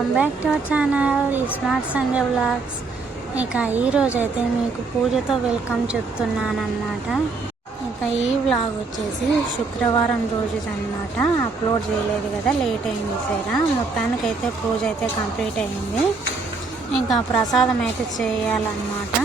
Welcome back to our channel smart Sunday vlogs. ఇక ఈరోజు అయితే మీకు పూజతో వెల్కమ్ చెప్తున్నాను అన్నమాట. ఇక ఈ వ్లాగ్ వచ్చేసి శుక్రవారం రోజు అన్నమాట. అప్లోడ్ చేయలేదు కదా, లేట్ అయింది సరే. మొత్తానికైతే పూజ అయితే కంప్లీట్ అయింది. ఇంకా ప్రసాదం అయితే చేయాలన్నమాట.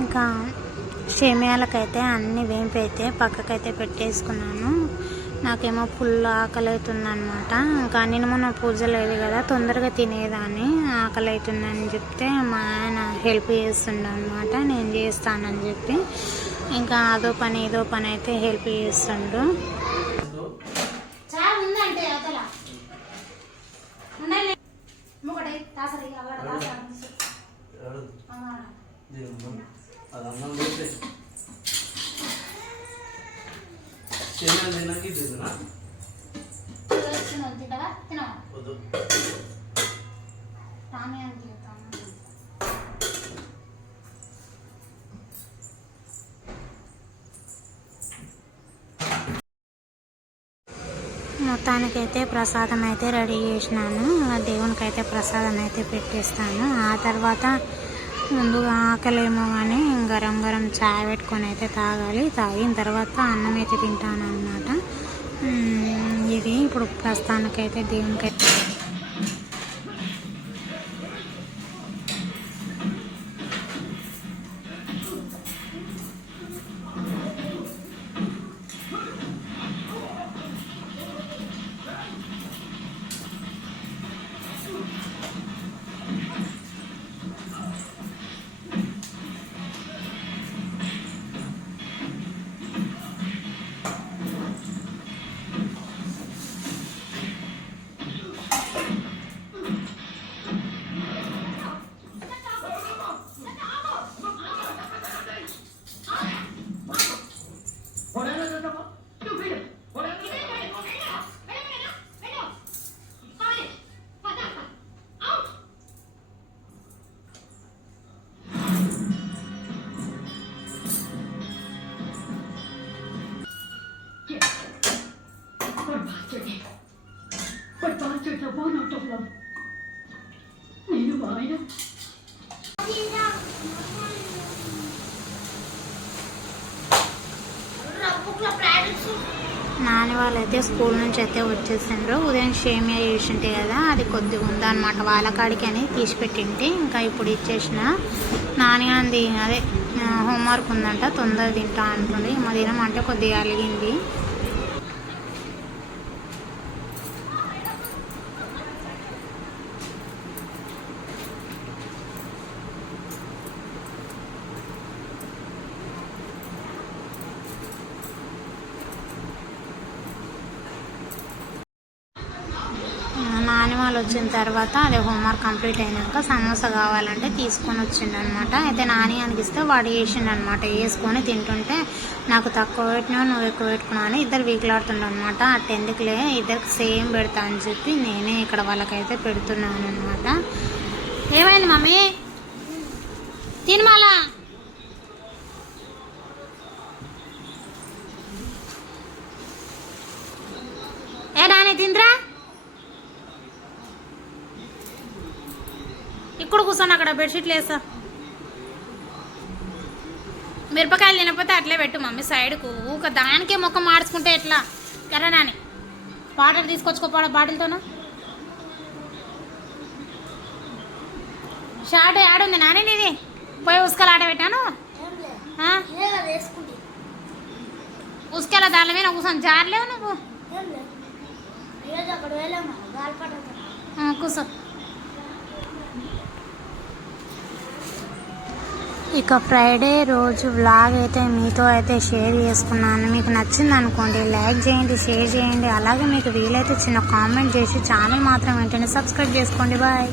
ఇంకా సేమియాలకైతే అన్ని వేంపి అయితే పక్కకైతే పెట్టేసుకున్నాను. నాకేమో ఫుల్ ఆకలి అవుతుందన్నమాట. ఇంకా నేను మొన్న పూజ లేదు కదా, తొందరగా తినేదాన్ని. ఆకలి అవుతుందని చెప్తే మా ఆయన హెల్ప్ చేస్తుండ అనమాట. నేను చేస్తానని చెప్పి ఇంకా అదో పని ఇదో పని అయితే హెల్ప్ చేస్తుండు. మొత్తానికైతే ప్రసాదం అయితే రెడీ చేసినాను. దేవునికి అయితే ప్రసాదం అయితే పెట్టేస్తాను. ఆ తర్వాత ముందుగా ఆకలేమో కానీ గరం గరం చాయ్ పెట్టుకొని అయితే తాగాలి. తాగిన తర్వాత అన్నం అయితే తింటాను అన్నమాట. ఇది ఇప్పుడు ప్రస్తుతానికైతే దేవునికైతే నా నాని వాళ్ళైతే స్కూల్ నుంచి అయితే వచ్చేసిండ్రు. ఉదయం షేమియా చేసింటే కదా, అది కొద్దిగా ఉందన్నమాట వాళ్ళ కాడికి అని తీసి పెట్టింటే ఇంకా ఇప్పుడు ఇచ్చేసిన. నాని అంది అదే హోంవర్క్ ఉందంట, తొందర తింటా అంటుంది. మధ్యాహ్నం అంటే కొద్దిగా అలిగింది. నాని వాళ్ళు వచ్చిన తర్వాత అదే హోంవర్క్ కంప్లీట్ అయినాక సమోసా కావాలంటే తీసుకొని వచ్చిండనమాట. అయితే నాని అనిపిస్తే వాడు వేసిండనమాట. వేసుకొని తింటుంటే నాకు తక్కువ పెట్టినా నువ్వు ఎక్కువ పెట్టుకున్నావు అని ఇద్దరు వీకులాడుతుండనమాట. అట్టెందుకులే ఇద్దరికి సేమ్ పెడతా అని చెప్పి నేనే ఇక్కడ వాళ్ళకైతే పెడుతున్నాను అనమాట. ఏమైంది మమ్మీ తినమాలా? ఏ నాని తింద్రా, ఇక్కడ కూర్చొని అక్కడ బెడ్షీట్లు వేసా. మిరపకాయలు తినకపోతే అట్లే పెట్టు మమ్మీ సైడ్కు. ఊక దానికే ముఖం మార్చుకుంటే ఎట్లా? ఎరా నాని వాటర్ తీసుకొచ్చుకోపోవడం బాటిల్తోనా? షార్ట్ ఆడుంది నాని నీది, పోయి ఉసుకలు ఆట పెట్టాను. ఉసుకల దాని మీద కూర్చొని జారలేవు నువ్వు. కూర్చో. ఇక ఫ్రైడే రోజు వ్లాగ్ అయితే మీతో అయితే షేర్ చేసుకున్నాను. మీకు నచ్చింది అనుకోండి లైక్ చేయండి, షేర్ చేయండి. అలాగే మీకు వీలైతే చిన్న కామెంట్ చేసి ఛానల్ మాత్రం వెంటనే సబ్స్క్రైబ్ చేసుకోండి. బాయ్.